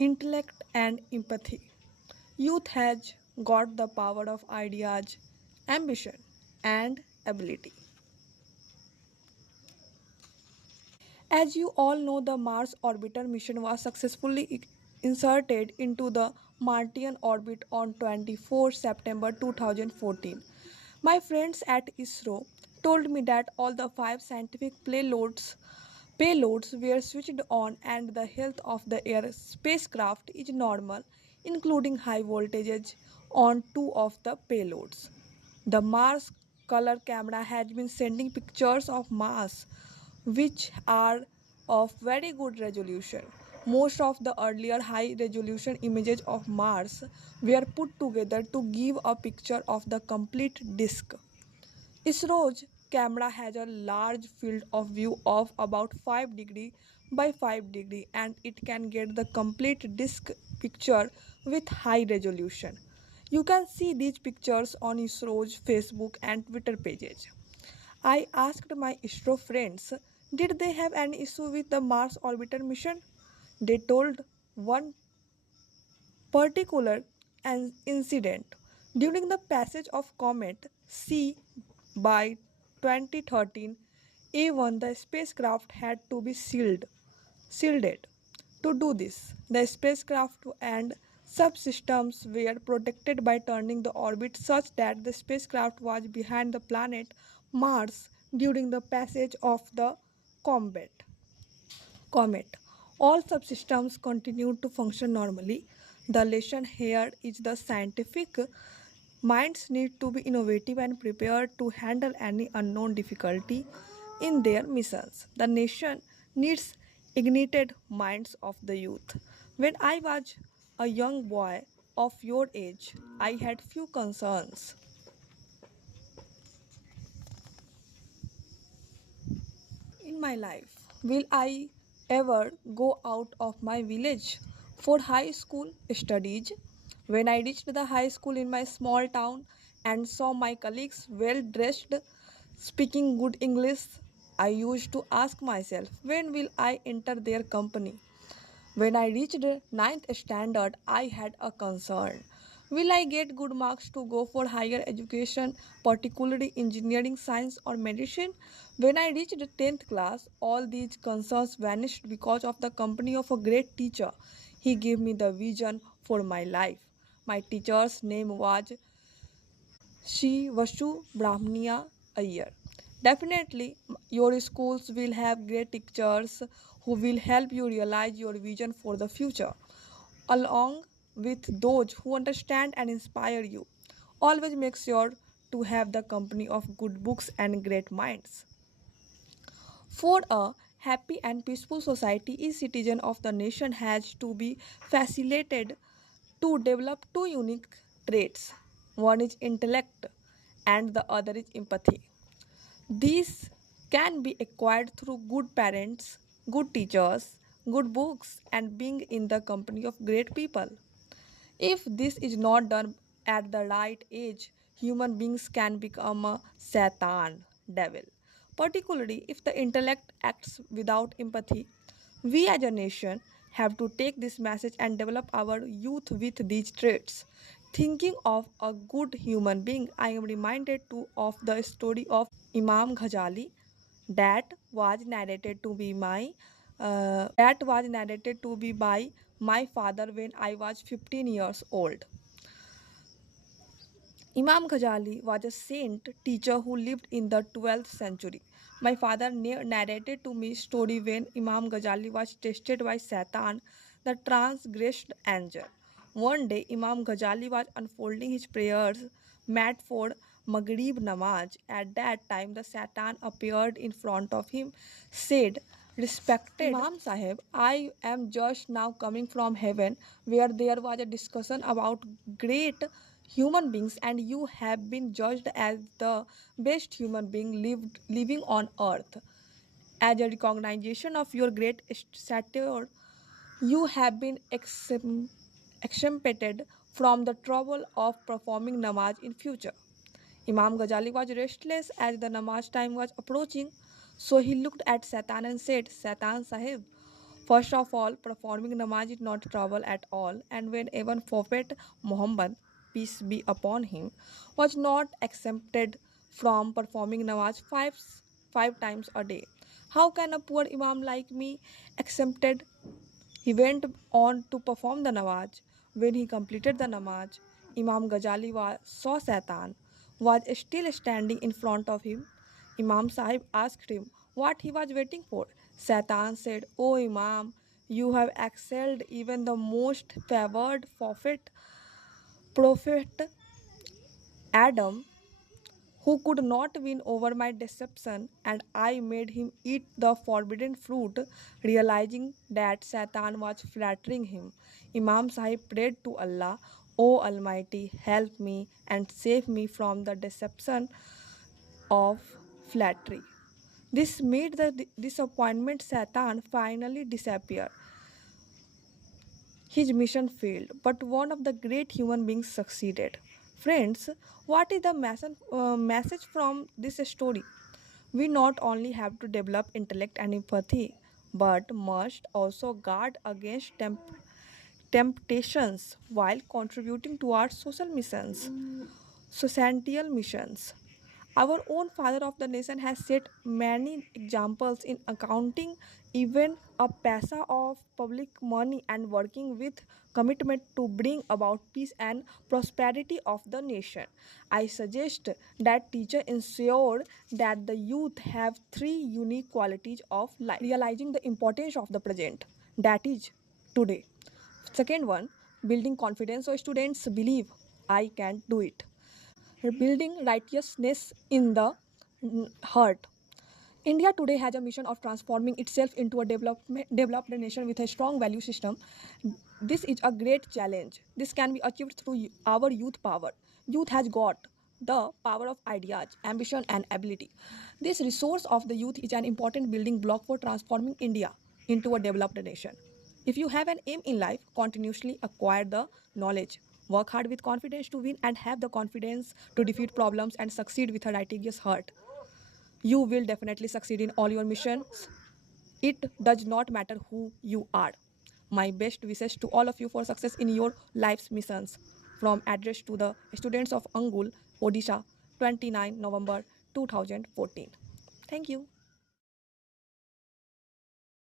Intellect and empathy. Youth has got the power of ideas, ambition, and ability. As you all know, the Mars orbiter mission was successfully inserted into the Martian orbit on 24 September 2014. My friends at ISRO told me that all the five scientific payloads were switched on and the health of the air spacecraft is normal, including high voltages on two of the payloads. The Mars color camera has been sending pictures of Mars which are of very good resolution. Most of the earlier high resolution images of Mars were put together to give a picture of the complete disk. ISRO's camera has a large field of view of about 5 degree by 5 degree and it can get the complete disk picture with high resolution. You can see these pictures on ISRO's Facebook and Twitter pages. I asked my ISRO friends, did they have any issue with the Mars orbiter mission? They told one particular an incident. During the passage of comet C by 2013, A1 the spacecraft had to be shielded. To do this, the spacecraft and subsystems were protected by turning the orbit such that the spacecraft was behind the planet Mars during the passage of the comet comet. All subsystems continued to function normally. The lesson here is the scientific minds need to be innovative and prepared to handle any unknown difficulty in their missions. The nation needs ignited minds of the youth. When I was a young boy of your age, I had few concerns in my life. Will I ever go out of my village for high school studies? When I reached the high school in my small town and saw my colleagues well dressed, speaking good English, I used to ask myself, when will I enter their company? When I reached ninth standard, I had a concern. Will I get good marks to go for higher education, particularly engineering, science, or medicine? When I reached 10th class, all these concerns vanished because of the company of a great teacher. He gave me the vision for my life. My teacher's name was She Vasu Brahmaniya Iyer. Definitely, your schools will have great teachers who will help you realize your vision for the future, along with those who understand and inspire you. Always make sure to have the company of good books and great minds. For a happy and peaceful society, each citizen of the nation has to be facilitated to develop two unique traits. One is intellect and the other is empathy. These can be acquired through good parents, good teachers, good books, and being in the company of great people. If this is not done at the right age, human beings can become a Satan, devil. Particularly if the intellect acts without empathy, we as a nation have to take this message and develop our youth with these traits. Thinking of a good human being, I am reminded too of the story of Imam Ghazali that was narrated to be by my father when I was 15 years old. Imam Ghazali was a saint teacher who lived in the 12th century. My father narrated to me story when Imam Ghazali was tested by Satan, the transgressed angel. One day Imam Ghazali was unfolding his prayers mat for Maghrib Namaz. At that time the Satan appeared in front of him, said, "Respected Imam Sahib, I am just now coming from heaven where there was a discussion about great human beings and you have been judged as the best human being living on earth. As a recognition of your great stature, you have been exempted from the trouble of performing namaz in future." Imam Ghazali was restless as the namaz time was approaching, so he looked at Satan and said, "Satan Sahib, First of all, performing namaz is not trouble at all, and when even Prophet Muhammad, peace be upon him, was not exempted from performing namaz five times a day. How can a poor imam like me exempted? He went on to perform the namaz. When he completed the namaz, Imam Ghazali saw Satan was still standing in front of him. Imam Sahib asked him what he was waiting for. Satan said, "O Imam, you have excelled even the most favored prophet Adam, who could not win over my deception, and I made him eat the forbidden fruit, realizing that Satan was flattering him." Imam Sahib prayed to Allah, "O Almighty, help me and save me from the deception of flattery." This made the disappointment Satan finally disappear. His mission failed, but one of the great human beings succeeded. Friends, what is the message from this story? We not only have to develop intellect and empathy, but must also guard against temptations while contributing to our social missions, societal missions. Our own father of the nation has set many examples in accounting even a paisa of public money and working with commitment to bring about peace and prosperity of the nation. I suggest that teacher ensure that the youth have three unique qualities of life. Realizing the importance of the present, that is today. Second one, building confidence so students believe I can do it. Building righteousness in the heart. India today has a mission of transforming itself into a developed nation with a strong value system. This is a great challenge. This can be achieved through our youth power. Youth has got the power of ideas, ambition, and ability. This resource of the youth is an important building block for transforming India into a developed nation. If you have an aim in life, continuously acquire the knowledge. Work hard with confidence to win and have the confidence to defeat problems and succeed with a righteous heart. You will definitely succeed in all your missions. It does not matter who you are. My best wishes to all of you for success in your life's missions. From address to the students of Angul, Odisha, 29 November 2014. Thank you.